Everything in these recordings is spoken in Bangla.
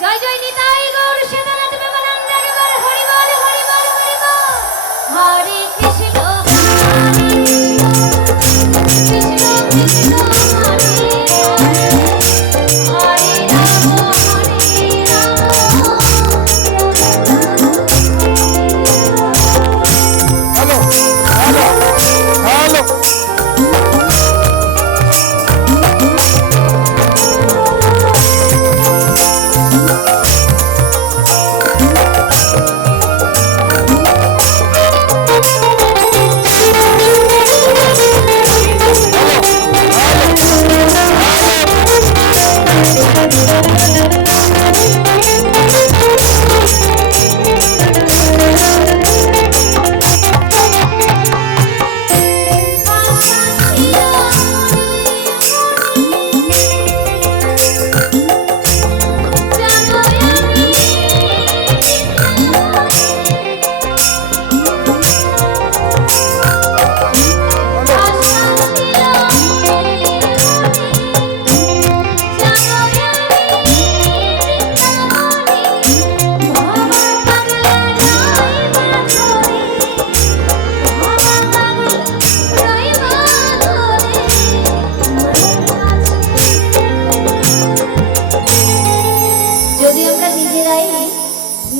জয় জয় নিতাই গৌর সেনানাথ প্রেমানন্দ একবার হরি বল হরি বল হরি বল। হরে কৃষ্ণ কৃষ্ণ কৃষ্ণ হরে রাম হরে রাম। হ্যালো হ্যালো হ্যালো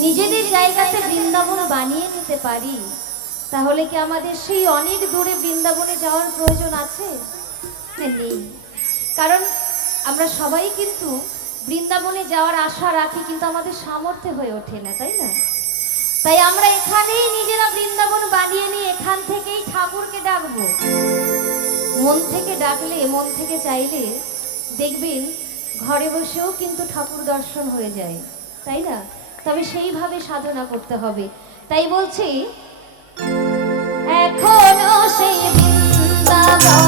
নিজেদের জায়গাতে বৃন্দাবন বানিয়ে নিতে পারি, তাহলে কি আমাদের সেই অনেক দূরে বৃন্দাবনে যাওয়ার প্রয়োজন আছে? নেই। কারণ আমরা সবাই কিন্তু বৃন্দাবনে যাওয়ার আশা রাখি, কিন্তু আমাদের সামর্থ্য হয়ে ওঠে না, তাই না? তাই আমরা এখানেই নিজেরা বৃন্দাবন বানিয়ে নিয়ে এখান থেকেই ঠাকুরকে ডাকবো। মন থেকে ডাকলে, মন থেকে চাইলে দেখবেন ঘরে বসেও কিন্তু ঠাকুর দর্শন হয়ে যায়, তাই না? তবে সেইভাবে সাধনা করতে হবে। তাই বলছি এখনো সেই বৃন্দাবন